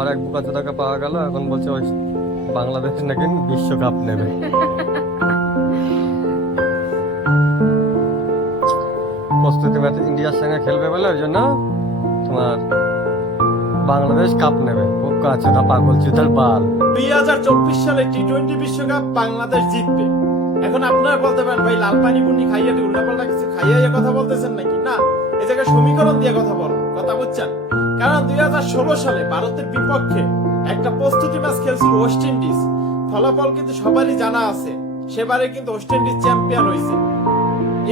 আবার এক বোকাচোদাকে পাওয়া গেল, এখন বলছে ওই বাংলাদেশ নাকি বিশ্বকাপ নেবে। প্রস্তুতি ম্যাচ ইন্ডিয়ার সঙ্গে খেলবে বলে ওই জন্য তোমার বাংলাদেশ কাপ নেবে। বোকাচোদা পাগল চুদার বাল। 2024 সালে টি-20 বিশ্বকাপ বাংলাদেশ জিতবে। এখন আপনারা বলতে পারেন ভাই লাল পানি বুনি খাইয়ে দিয়ে উল্টাপাল্টা কিছু খাইয়ে কথা বলতেছেন নাকি? না, এই জায়গায় সমীকরণ দিয়ে কথা বল, কথা বুঝছেন? কারণ 2016 সালে ভারতের বিপক্ষে একটা প্রস্তুতি ম্যাচ খেলছিল ওয়েস্ট ইন্ডিজ। ফলাফল কিন্তু সবারই জানা আছে, সেবারে কিন্তু ওয়েস্ট ইন্ডিজ চ্যাম্পিয়ন হয়েছে।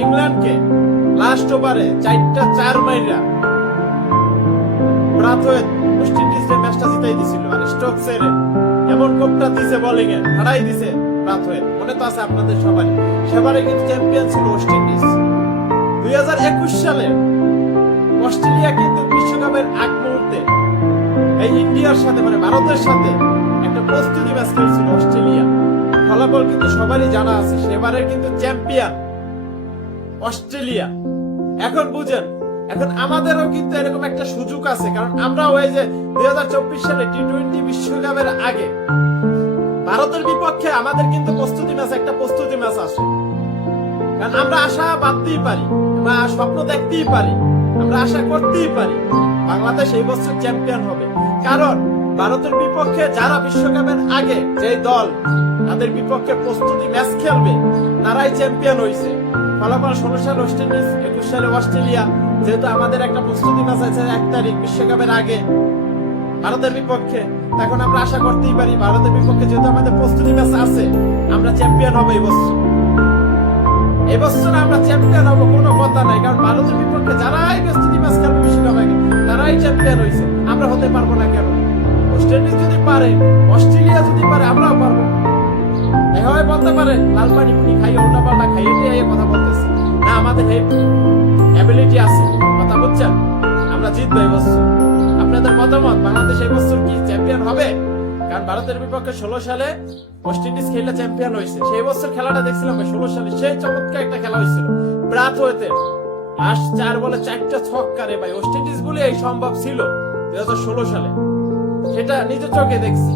ইংল্যান্ডকে লাস্ট ওভারে 4 মাইরা ব্রাথওয়েট ওয়েস্ট ইন্ডিজে ম্যাচটা জিতাই দিছিল। আর স্টোকসের এমন কোপটা দিছে বোলিং এ হারাই দিছে ব্রাথওয়েট, মনে তো আছে আপনাদের সবারই। সেবারে কিন্তু চ্যাম্পিয়ন ছিল ওয়েস্ট ইন্ডিজ। 2021 সালে অস্ট্রেলিয়া কিন্তু বিশ্বকাপের আগ মুহূর্তে এই ইন্ডিয়ার সাথে মানে ভারতের সাথে একটা প্রস্তুতি ম্যাচ খেলছিল অস্ট্রেলিয়া। ফলাফল কিন্তু সবারই জানা আছে, সেবারে কিন্তু চ্যাম্পিয়ন অস্ট্রেলিয়া। এখন বুঝেন, এখন আমাদেরও কিন্তু এরকম একটা সুযোগ আছে, কারণ আমরা ওই যে 2024 সালে টি-20 বিশ্বকাপের আগে ভারতের বিপক্ষে আমাদের কিন্তু একটা প্রস্তুতি ম্যাচ আসে। কারণ আমরা আশা বাঁধতেই পারি বা স্বপ্ন দেখতেই পারি, আমরা আশা করতেই পারি বাংলাদেশ এই বছর চ্যাম্পিয়ন হবে। কারণ ভারতের বিপক্ষে যারা বিশ্বকাপের আগে যে দল তাদের বিপক্ষে প্রস্তুতি ম্যাচ খেলবে তারাই চ্যাম্পিয়ন হয়েছে। ফলাফল 16 সালে ওয়েস্ট ইন্ডিজ, 21 সালে অস্ট্রেলিয়া। যেহেতু আমাদের একটা প্রস্তুতি ম্যাচ আছে 1 তারিখ বিশ্বকাপের আগে ভারতের বিপক্ষে, এখন আমরা আশা করতেই পারি ভারতের বিপক্ষে যেহেতু আমাদের প্রস্তুতি ম্যাচ আছে আমরা চ্যাম্পিয়ন হবো এই বছর। এই বছর আমরা চ্যাম্পিয়ন হবো, কোনো কথা নাই। কারণ ভারতের বিপক্ষে যারাই প্রস্তুতি ম্যাচ খেলবে বিশ্বকাপ আগে তারাই চ্যাম্পিয়ন হয়েছে। আমরা হতে পারবো না কেন? ওয়েস্ট ইন্ডিজ যদি পারে, অস্ট্রেলিয়া যদি পারে, আমরাও পারবো। এভাবে বলতে পারে লাল পানি পুনি খাইয়ে উল্টা পাল্টা খাইয়ে দিয়ে কথা বলতেছে না, আমাদের এই অ্যাবিলিটি আছে, কথা বুঝছেন? আমরা জিতবো এই বছর। আপনাদের মতামত, বাংলাদেশ এই বছর কি চ্যাম্পিয়ন হবে? কারণ ভারতের বিপক্ষে 16 সালে ওয়েস্ট ইন্ডিজ খেলে চ্যাম্পিয়ন হয়েছে। সেই বছর খেলাটা দেখছিলাম 16 সালে, সেই চমৎকার একটা খেলা হয়েছিল ব্রাথওয়েতে। লাস্ট 4 বলে 4টা ছক্কা রে ভাই, ওয়েস্ট ইন্ডিজ বলে এই সম্ভব ছিল 2016 সালে, সেটা নিজের চোখে দেখছি।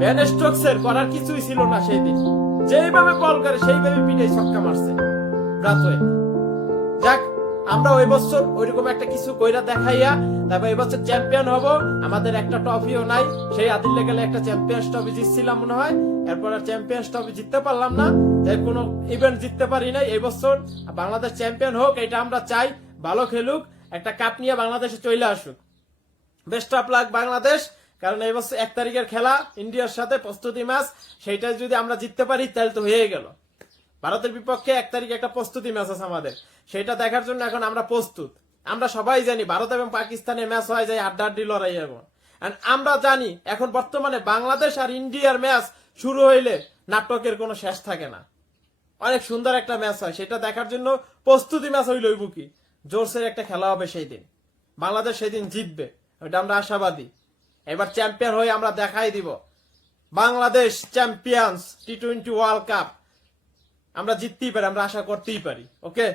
বেন স্টোকসের করার কিছুই ছিল না সেই দিন, যেইভাবে বল করে সেইভাবে পিঠে ছক্কা মারছে ব্রাথওয়েট। যাক, আমরা ওই বছর ওইরকম একটা কিছু কইরা দেখাইয়া তারপর এই বছর চ্যাম্পিয়ন হব। আমাদের একটা ট্রফিও নাই, সেই আদিল্লে গেলে একটা চ্যাম্পিয়ন্স ট্রফি জিতছিলাম মনে হয়, এরপর আর চ্যাম্পিয়ন্স ট্রফি জিততে পারলাম না, তাই কোনো ইভেন্ট জিততে পারি নাই। এই বছর বাংলাদেশ চ্যাম্পিয়ন হোক, এটা আমরা চাই। ভালো খেলুক, একটা কাপ নিয়ে বাংলাদেশে চলে আসুক। Best of luck Bangladesh. কারণ এই বছর 1 তারিখের খেলা ইন্ডিয়ার সাথে প্রস্তুতি ম্যাচ, সেইটা যদি আমরা জিততে পারি তাহলে তো হয়ে গেল। ভারতের বিপক্ষে 1 তারিখে একটা প্রস্তুতি ম্যাচ আছে আমাদের, সেটা দেখার জন্য এখন আমরা প্রস্তুত। আমরা সবাই জানি ভারত এবং পাকিস্তানের ম্যাচ হয় যায় হাড্ডাহাড্ডি লড়াই। এবং আমরা জানি এখন বর্তমানে বাংলাদেশ আর ইন্ডিয়ার ম্যাচ শুরু হইলে নাটকের কোনো শেষ থাকে না। অনেক সুন্দর একটা ম্যাচ হয়, সেটা দেখার জন্য প্রস্তুতি ম্যাচ হইল কি জোরসের একটা খেলা হবে সেই দিন। বাংলাদেশ সেই দিন জিতবে, ওইটা আমরা আশাবাদী। এবার চ্যাম্পিয়ন হয়ে আমরা দেখাই দিব বাংলাদেশ চ্যাম্পিয়ন্স টি-20 ওয়ার্ল্ড কাপ। আমরা জিততেই পারি, আমরা আশা করতেই পারি। ওকে।